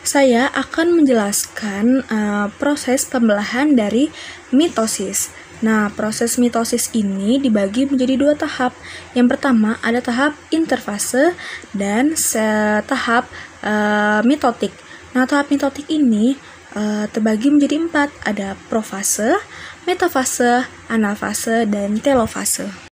Saya akan menjelaskan proses pembelahan dari mitosis. Nah, proses mitosis ini dibagi menjadi dua tahap. Yang pertama ada tahap interfase dan tahap mitotik. Nah, tahap mitotik ini terbagi menjadi 4. Ada profase, metafase, analfase, dan telofase.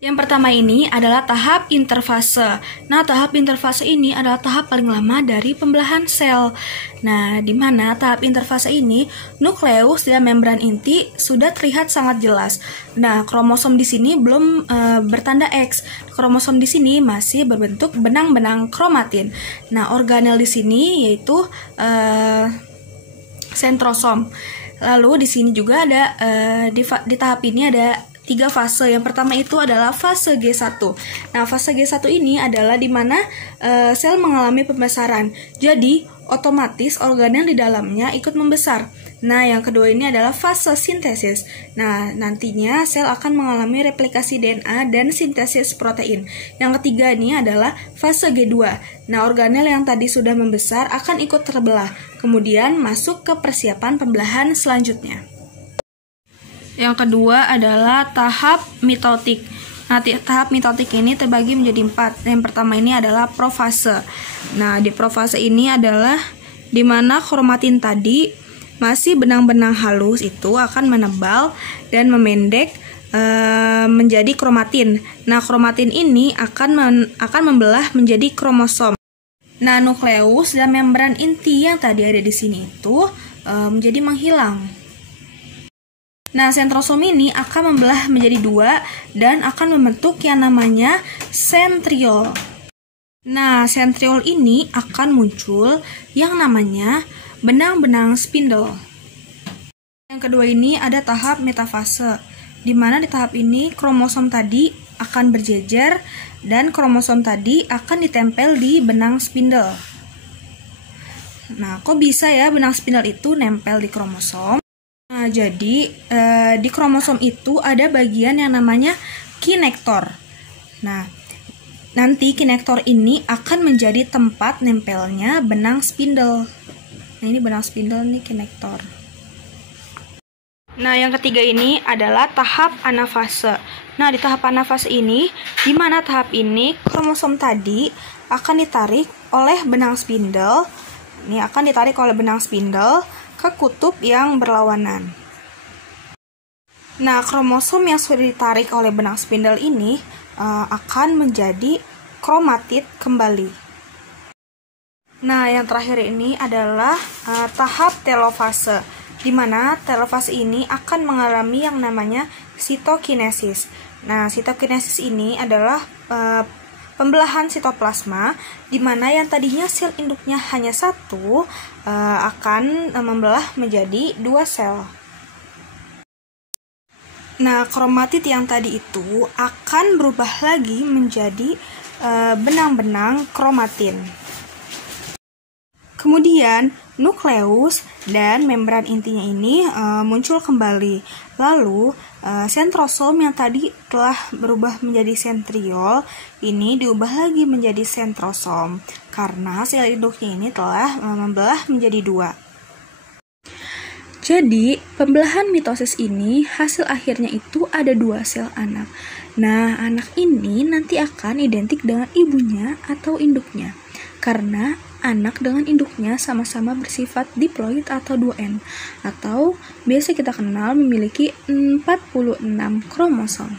Yang pertama ini adalah tahap interfase. Nah, tahap interfase ini adalah tahap paling lama dari pembelahan sel. Nah, di mana tahap interfase ini nukleus dan membran inti sudah terlihat sangat jelas. Nah, kromosom di sini belum bertanda X. Kromosom di sini masih berbentuk benang-benang kromatin. Nah, organel di sini yaitu sentrosom. Lalu di sini juga ada di tahap ini ada 3 fase. Yang pertama itu adalah fase G1. Nah, fase G1 ini adalah di mana sel mengalami pembesaran. Jadi, otomatis organel di dalamnya ikut membesar. Nah, yang kedua ini adalah fase sintesis. Nah, nantinya sel akan mengalami replikasi DNA dan sintesis protein. Yang ketiga ini adalah fase G2. Nah, organel yang tadi sudah membesar akan ikut terbelah. Kemudian masuk ke persiapan pembelahan selanjutnya. Yang kedua adalah tahap mitotik. Nah, tahap mitotik ini terbagi menjadi 4. Yang pertama ini adalah profase. Nah, di profase ini adalah di mana kromatin tadi masih benang-benang halus itu akan menebal dan memendek menjadi kromatin. Nah, kromatin ini akan membelah menjadi kromosom. Nah, nukleus dan membran inti yang tadi ada di sini itu menjadi menghilang. Nah, sentrosom ini akan membelah menjadi 2 dan akan membentuk yang namanya sentriol. Nah, sentriol ini akan muncul yang namanya benang-benang spindle. Yang kedua ini ada tahap metafase, di mana di tahap ini kromosom tadi akan berjejer dan kromosom tadi akan ditempel di benang spindle. Nah, kok bisa ya benang spindle itu nempel di kromosom? Nah, jadi di kromosom itu ada bagian yang namanya kinektor. Nah, nanti kinektor ini akan menjadi tempat nempelnya benang spindle. Nah, ini benang spindle, nih kinektor. Nah, yang ketiga ini adalah tahap anafase. Nah, di tahap anafase ini, di mana tahap ini kromosom tadi akan ditarik oleh benang spindle. Ini akan ditarik oleh benang spindle ke kutub yang berlawanan. Nah, kromosom yang sudah ditarik oleh benang spindle ini akan menjadi kromatid kembali. Nah, yang terakhir ini adalah tahap telofase, di mana telofase ini akan mengalami yang namanya sitokinesis. Nah, sitokinesis ini adalah pembelahan sitoplasma, di mana yang tadinya sel induknya hanya 1 akan membelah menjadi 2 sel. Nah, kromatid yang tadi itu akan berubah lagi menjadi benang-benang kromatin. Kemudian nukleus dan membran intinya ini muncul kembali. Lalu sentrosom yang tadi telah berubah menjadi sentriol ini diubah lagi menjadi sentrosom karena sel induknya ini telah membelah menjadi 2. Jadi, pembelahan mitosis ini hasil akhirnya itu ada 2 sel anak. Nah, anak ini nanti akan identik dengan ibunya atau induknya. Karena anak dengan induknya sama-sama bersifat diploid atau 2N, atau biasa kita kenal memiliki 46 kromosom.